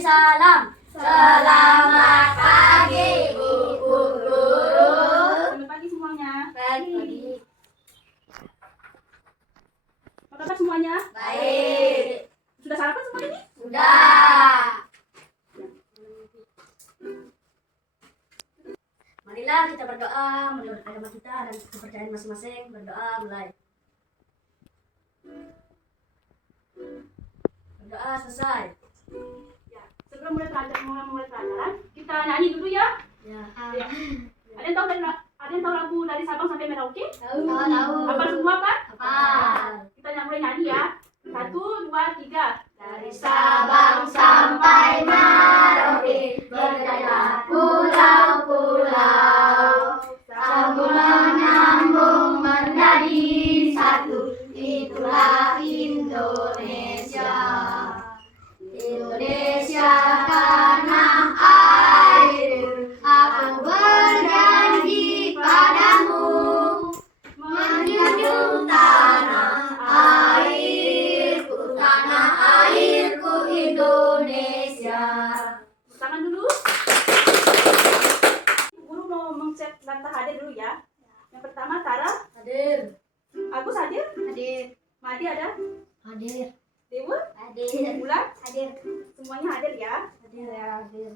salam. Selamat pagi, Bu Guru. Selamat pagi semuanya. Pagi. Apa kabar semuanya? Baik. Sudah sarapan semuanya nih? Sudah. Marilah kita berdoa menurut agama kita dan kepercayaan masing-masing. Berdoa mulai. Berdoa selesai. Ya. Sebelum mulai pelajaran, kita nyanyi dulu ya. Ya. Ya. Ada yang tahu lagu dari Sabang sampai Merauke? Tahu. Apa semua kan? Apa? Kita mulai nyanyi ya. 1, 2, 3. Dari Sabang sampai Merauke berdaya pulau-pulau, sambung menyambung menjadi satu, itulah Indonesia. Indonesia tanah air, aku berjanji padamu menjunjung tanah airku, tanah airku Indonesia. Tangan dulu. Guru mau mengcek langkah hadir dulu ya. Yang pertama Tara, Hadir. Agus hadir, Hadir. Madi ada, Hadir. Dewa, Hadir. Bulan, Hadir. semuanya hadir ya. Hadir ya, hadir.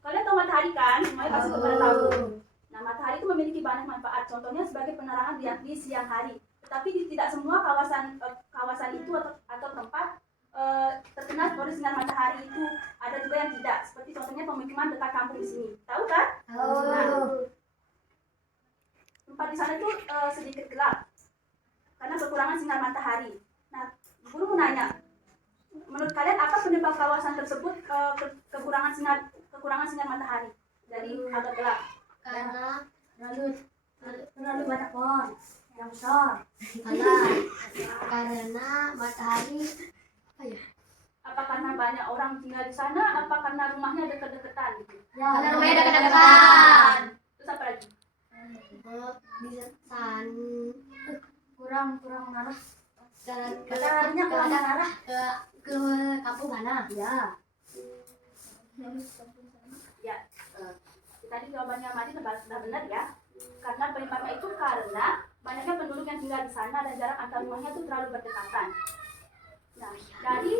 Kalian tahu matahari kan? Semuanya pasti pada tahu. Nah, matahari itu memiliki banyak manfaat. Contohnya sebagai penerangan di siang hari. Tetapi tidak semua kawasan itu atau tempat terkena oleh sinar matahari itu. Ada juga yang tidak. Seperti contohnya pemukiman dekat kampung di sini. Tahu kan? Tahu. Tempat di sana itu sedikit gelap karena kekurangan sinar matahari. Nah, guru mau nanya, menurut kalian apa penyebab kawasan tersebut kekurangan sinar matahari? Jadi agak gelap. Karena terlalu banyak pohon yang besar. Karena matahari Apa karena banyak orang tinggal di sana? Apa karena rumahnya dekat-dekatan gitu? karena rumahnya dekat-dekatan. Terus apa lagi? Bisa kurang mengarah. Mataharinya kurang mengarah ke kampung sana. Ya. Ya, tadi jawabannya Madi sudah benar ya. Karena penyebabnya itu karena banyaknya penduduk yang tinggal di sana dan jarak antar rumahnya itu terlalu berdekatan. Nah, dari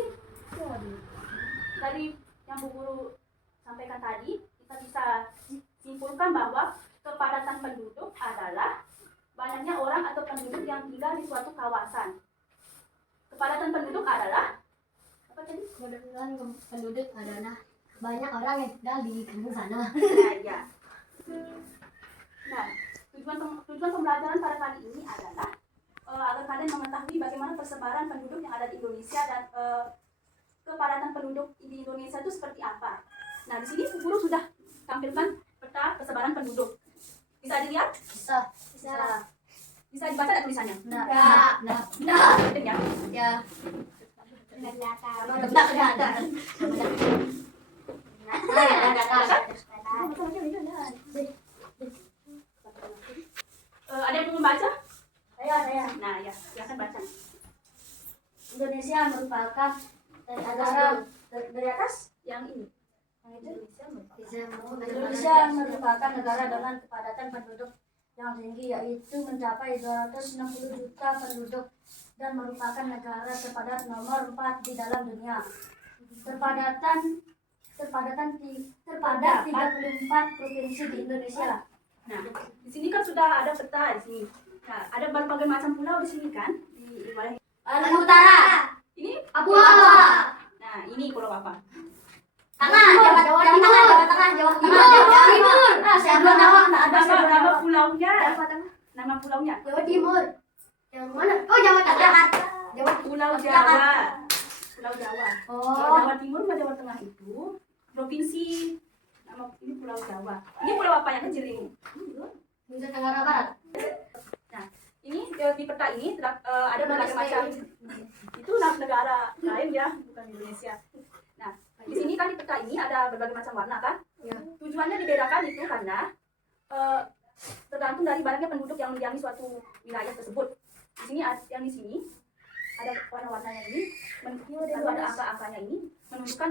yang Bu Guru sampaikan tadi, kita bisa simpulkan bahwa kepadatan penduduk adalah banyaknya orang atau penduduk yang tinggal di suatu kawasan. Kepadatan penduduk adalah apa tadi? Kepadatan penduduk adalah banyak orang yang tinggal di kampung sana. Nah, ya. Nah, tujuan pembelajaran pada kali ini adalah agar kalian mengetahui bagaimana persebaran penduduk yang ada di Indonesia dan kepadatan penduduk di Indonesia itu seperti apa. Nah, di sini Bu Guru sudah tampilkan peta persebaran penduduk. Bisa dilihat? Bisa. Bisa dibaca ada tulisannya? Nah. Penting ya? Ya. Ada yang mau membaca? Saya. Nah, ya, silakan baca. Indonesia merupakan negara dari atas Yang ini. Indonesia merupakan negara dengan kepadatan penduduk yang tinggi, yaitu mencapai 260 juta penduduk dan merupakan negara terpadat nomor 4 di dalam dunia. Terpadat 34 provinsi di Indonesia. Nah, di sini kan sudah ada peta di sini. Nah, ada berbagai macam pulau di sini kan? Di wilayah. Maluku Utara, Ini Papua, Nah, ini pulau apa? Jawa Tengah, Jawa Timur. Nama pulaunya. Nama pulaunya. Jawa Timur. Yang mana? Oh, Jawa Tengah. Pulau Jawa. Pulau Jawa. Oh. Jawa Timur sama Jawa Tengah itu provinsi. Nama ini Pulau Jawa. Ini pulau apa yang kecil ini? Nusa Tenggara Barat. Nah, ini di peta ini ada berbagai macam. Itu negara lain ya, bukan Indonesia. Nah, di sini kan di peta ini ada berbagai macam warna kan? Ya. Tujuannya dibedakan itu karena tergantung dari banyaknya penduduk yang mendiami suatu wilayah tersebut. Di sini yang di sini ada warna-warnanya ini, lalu ada angka-angkanya ini menunjukkan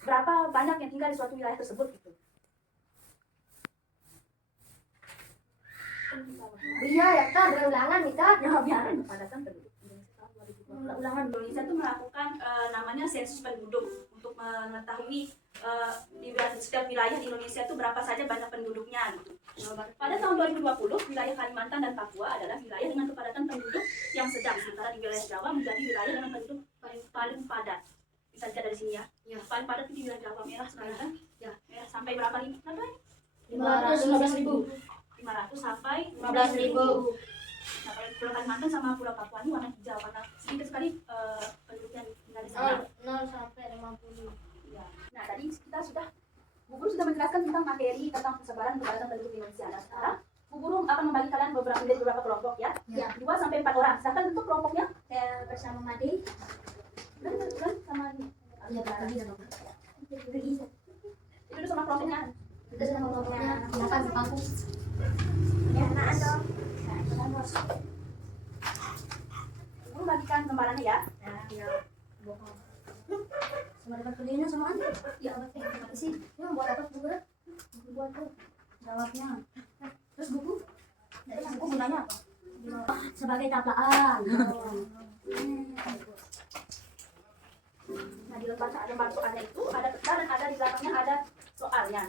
berapa banyak yang tinggal di suatu wilayah tersebut gitu. Iya ya kak, berulangan nih kak. Ya, biaran kepadatan penduduk Indonesia tahun 2020. Ulangan Indonesia itu melakukan namanya sensus penduduk untuk mengetahui di setiap wilayah di Indonesia itu berapa saja banyak penduduknya gitu. Pada tahun 2020, wilayah Kalimantan dan Papua adalah wilayah dengan kepadatan penduduk yang sedang, sementara di wilayah Jawa menjadi wilayah dengan penduduk paling padat. Bisa lihat dari sini ya. Paling padat itu di wilayah Jawa, merah sekarang kan? Ya, merah sampai berapa nih? 515.000. 500 sampai 15.000. Nah, kalau Pulau Kalimantan sama Pulau Papua ini warna hijau karena sedikit sekali penduduknya tinggal di sana. 0 sampai 50. Ya. Nah, tadi kita Bu Guru sudah menjelaskan tentang materi tentang persebaran kepadatan penduduk Indonesia. Nah, sekarang Bu Guru akan membagi kalian beberapa kelompok ya. 2 sampai 4 orang. Silakan untuk kelompoknya Bersama Made. dan sama ini. Iya pergi sama. Itu sama kelompoknya. Kita sama kelompoknya. Silakan ke kampung. Ya, nah, dong. Bu Guru bagikan gambarannya ya. Sama dapat kerjanya sama Anda. Ya, apa sih? Ini buat apa buku? Buku buat tuh. Jawabnya. Terus buku? Dari buku gunanya apa? Sebagai tablaan. Nah, di lembar soalnya itu ada peta dan ada di belakangnya ada soalnya.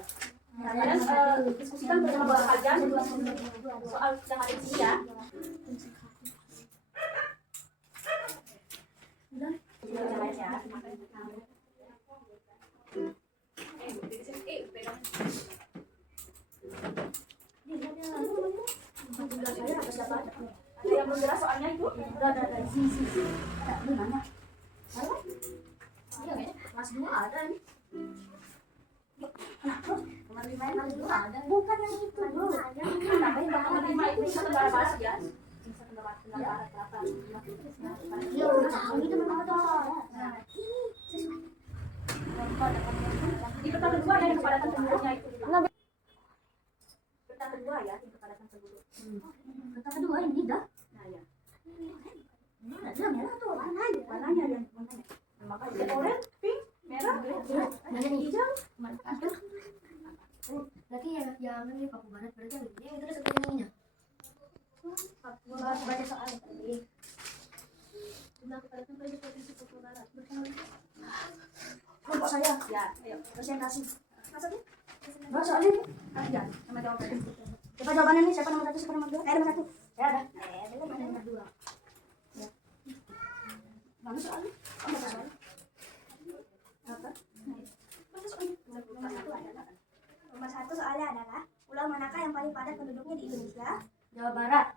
Nah, kalian diskusikan bersama kalian soal yang ada di sini ya. Ada yang belum jelas soalnya itu? Ada sisi. Ada lu nanya. Ada? Iya kayaknya kelas 2 ada nih. Nah, terus kelas 5 kelas 2 ada. Bukan yang itu dulu. Nambahin bahasa 5 itu bisa kendala bahasa ya. Bisa kendala bahasa berapa? Iya, udah tahu itu memang ada. Nah, ini sesuai. Di peta kedua ya yang kepadatan penduduknya itu. Peta kedua ya yang kepadatan penduduk. Kata kedua ini dah. Nah ya. Ada merah tuh warnanya. Warnanya yang warnanya. Makanya orange, pink, merah, hijau. Berarti yang ini Papua Barat berarti yang ini terus ininya. Papua baca soal tadi. Kelompok saya. Ya, ayo. Presentasi. Maksudnya? Bahas soalnya ini. Ya, sama jawabannya. Coba jawabannya nih, siapa nomor 1, siapa nomor 2? Nomor 1. Ya ada. Nomor 2. Ya. Mana soalnya? Oh, baca soalnya. Apa? Baca soalnya. Nomor 1 soalnya adalah pulau manakah yang paling padat penduduknya di Indonesia? Jawa Barat.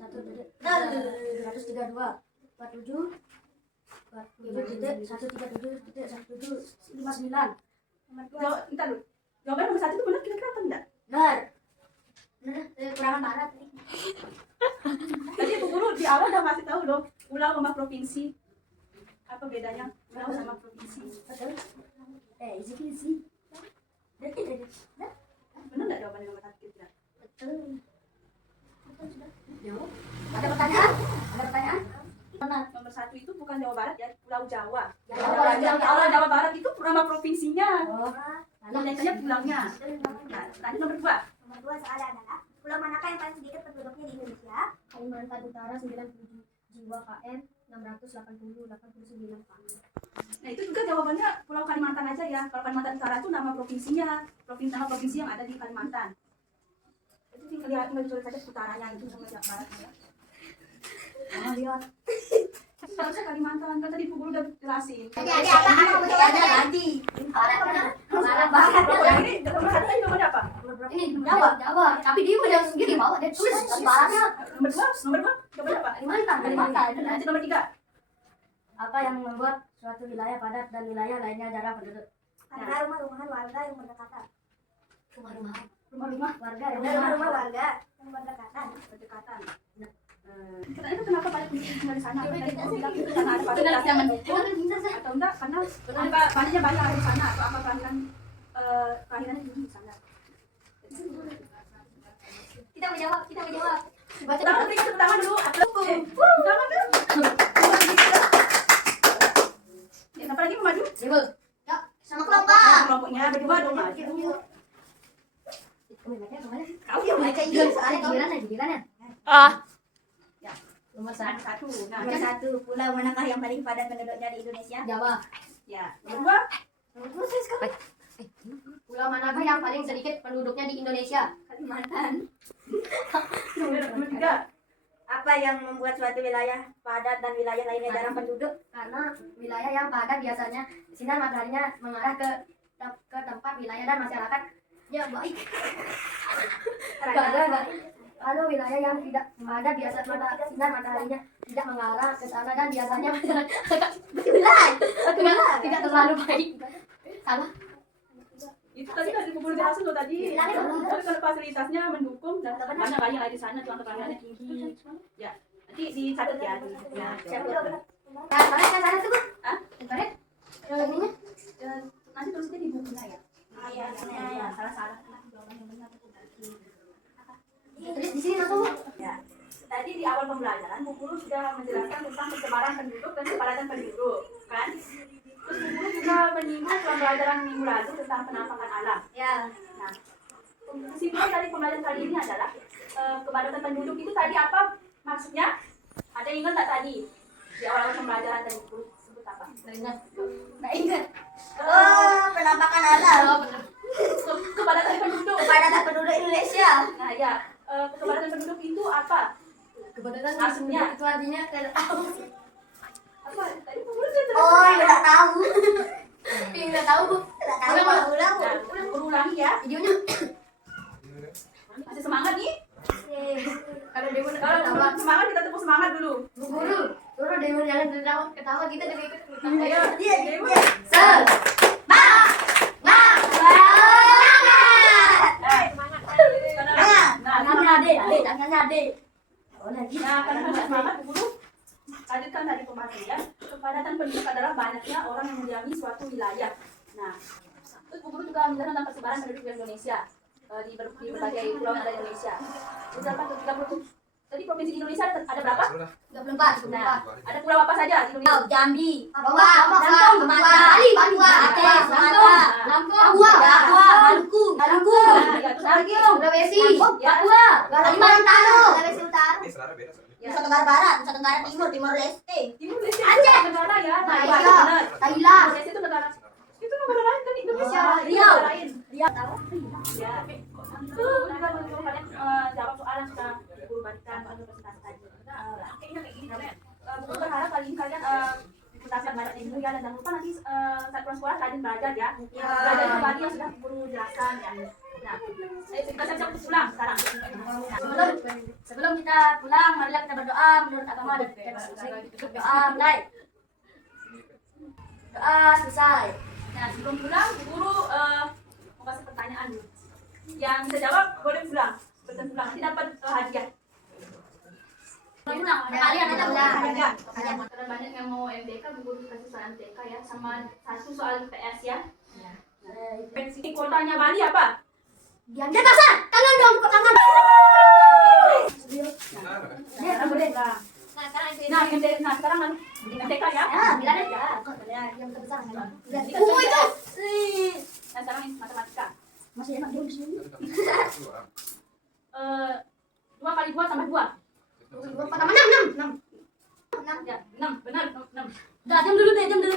1.232 47 137.137.59. Nomor 2 Entar dulu. Jawaban nomor 1 itu benar kira-kira apa enggak? Benar. Kurangan barat nih. Tadi Bu Guru di awal udah kasih tahu loh, pulau sama provinsi. Apa bedanya pulau sama provinsi? Betul. Easy. Betul. Benar enggak jawabannya nomor 1 kira-kira? Betul. Ada pertanyaan? Ada pertanyaan? Mana? Nomor 1 itu bukan Jawa Barat ya, Pulau Jawa. Jawa Barat itu nama provinsinya. Oh. Namanya pulaunya. Nah, tadi nomor 2. Nomor 2 soalnya adalah pulau manakah yang paling sedikit penduduknya di Indonesia? Kalimantan Utara 97 jiwa KM 689 KM. Nah, itu juga jawabannya Pulau Kalimantan aja ya. Kalau Kalimantan Utara itu nama provinsinya, nama provinsi yang ada di Kalimantan. Itu tinggal ditulis saja utaranya itu sama Jawa Barat ya. Oh, lihat. Harusnya Kalimantan, kan tadi Bu Guru udah jelasin. Ada lagi. Yang ini nomor 1 tadi nomor apa? Ini Jawa. Tapi dia udah sendiri bawa dia tulis baratnya. Nomor 2 jawaban apa? Kalimantan. Nanti nomor 3. Apa yang membuat suatu wilayah padat dan wilayah lainnya jarang penduduk? Ada rumah-rumahan warga yang berdekatan. Rumah warga yang Ada rumah-rumah warga yang berdekatan. Katanya itu kenapa banyak penduduk tinggal di sana? Tadi Bu Guru bilang itu karena ada fasilitas yang mendukung atau enggak karena banyaknya banyak ada di sana atau apa kelahirannya tinggi di sana. Kita menjawab. Baca Pertama berikan tepuk tangan dulu. Pertama kan? Ya, siapa lagi mau maju? Dewa. Ya, sama kelompok. Kelompoknya berdua dong maju. Kau yang Baca Inggris soalnya gilirannya. Ya. Nomor Satu. Nah, Nomor 1, pulau manakah yang paling padat penduduknya di Indonesia? Jawa. ya. Nomor 2. Pulau manakah yang paling sedikit penduduknya di Indonesia? Kalimantan. Nomor 3. Apa yang membuat suatu wilayah padat dan wilayah lainnya jarang penduduk? Karena wilayah yang padat biasanya sinar mataharinya mengarah ke tempat wilayah dan masyarakatnya baik. Kalau wilayah yang tidak padat biasanya sinar mataharinya tidak mengarah ke sana dan biasanya tidak terlalu baik. Salah. Itu tadi kan dipukul jelasin tuh tadi. Tapi kalau fasilitasnya mendukung dan banyak kali yang ada di sana, contoh kameranya tinggi. Ya, nanti dicatat ya. Ya, Nah, mana yang sana tuh, Bu? Hah? Kemarin ininya Nanti tulisnya di bukunya ya. Ya. Salah-salah. tulis di sini langsung, Bu. Ya. Tadi di awal pembelajaran Bu Guru sudah menjelaskan tentang persebaran penduduk dan kepadatan penduduk, kan? Terus Bu Guru juga menyinggung pembelajaran minggu lalu tentang penampakan alam. Ya. Nah, kesimpulan dari pembelajaran kali ini adalah kepadatan penduduk itu tadi apa maksudnya? Ada yang ingat tak tadi? Di awal pembelajaran tadi Bu Guru sebut apa? Nggak ingat. Oh, penampakan alam. Oh, benar. Kepadatan penduduk. Kepadatan penduduk Indonesia. Nah ya, kepadatan penduduk itu apa? Kepadatan Maksudnya? itu artinya tidak tahu. Apa? Tadi Bu Guru sudah jelaskan. Oh, tidak tahu. Nggak tahu, Bu. Tidak tahu. Ulang. Nah, ulangi ya. Videonya Masih semangat nih? kalau Dewa Kalau ketawa, belum semangat kita tepuk semangat dulu. Bu Guru, suruh Dewa jangan ketawa kita juga ikut ketawa. Ayo, Dia. Dewa. Nah, karena nggak semangat, Bu Guru lanjutkan tadi pembahasan. Kepadatan penduduk adalah banyaknya orang yang mendiami suatu wilayah. Nah, terus Bu Guru juga menjelaskan tentang persebaran penduduk di Indonesia di berbagai pulau yang ada di Indonesia. Berapa tuh? 30. Tadi provinsi di Indonesia ada berapa? 34. Nah, ada pulau apa saja di Indonesia? Jambi. Papua, Lampung, Bali, Papua, Aceh, Sumatera, Papua, Maluku, Nah, ya, terus lagi. Sulawesi, Ya. Papua, Kalimantan, Sulawesi Utara, Ya. Nusa Tenggara Barat, Nusa Tenggara Timur, Timor Leste. Timur Leste itu negara ya. Nah, itu Thailand. benar. Thailand. Timor Leste itu negara. Itu negara lain kan Indonesia. Oh, Riau. Riau. Lain. Riau tahu? Ya. Itu juga untuk kalian jawab soal yang sudah guru berikan atau presentasi tadi. Kayaknya kayak gini namanya. Guru berharap kali ini kalian mendapatkan banyak ilmu ya, dan jangan lupa nanti saat pulang sekolah rajin belajar ya. Belajar kembali yang sudah guru jelaskan ya. Nah, kita siap-siap pulang sekarang. Nah, sebelum kita pulang, marilah kita berdoa menurut agama dan doa mulai. Doa selesai. Nah, sebelum pulang, Bu Guru mau kasih pertanyaan dulu. Yang bisa jawab boleh pulang. Berarti pulang nanti dapat hadiah. Pulang, Kalian ada pulang. hadiah. Karena banyak yang mau MTK, Bu Guru kasih soal MTK ya, sama satu soal PS ya. Ini kotanya Bali apa? Dia pasar. Tangan dong, kok tangan. Nah, boleh. Nah, sekarang kan MTK ya. Bilang aja. Yang terbesar. Jadi, Buku itu. Nah, sekarang ini matematika. Masih enak dong di sini. 2 kali 2 tambah 2. 2 tambah 6. Ya, 6. Benar, 6. Udah, jam dulu deh, jam dulu.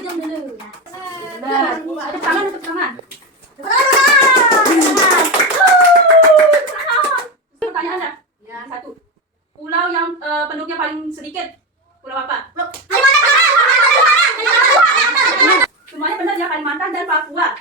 Benar. Tepuk tangan, tepuk tangan. Pertanyaannya, yang satu. Pulau yang penduduknya paling sedikit, pulau apa? Semuanya benar ya, Kalimantan dan Papua.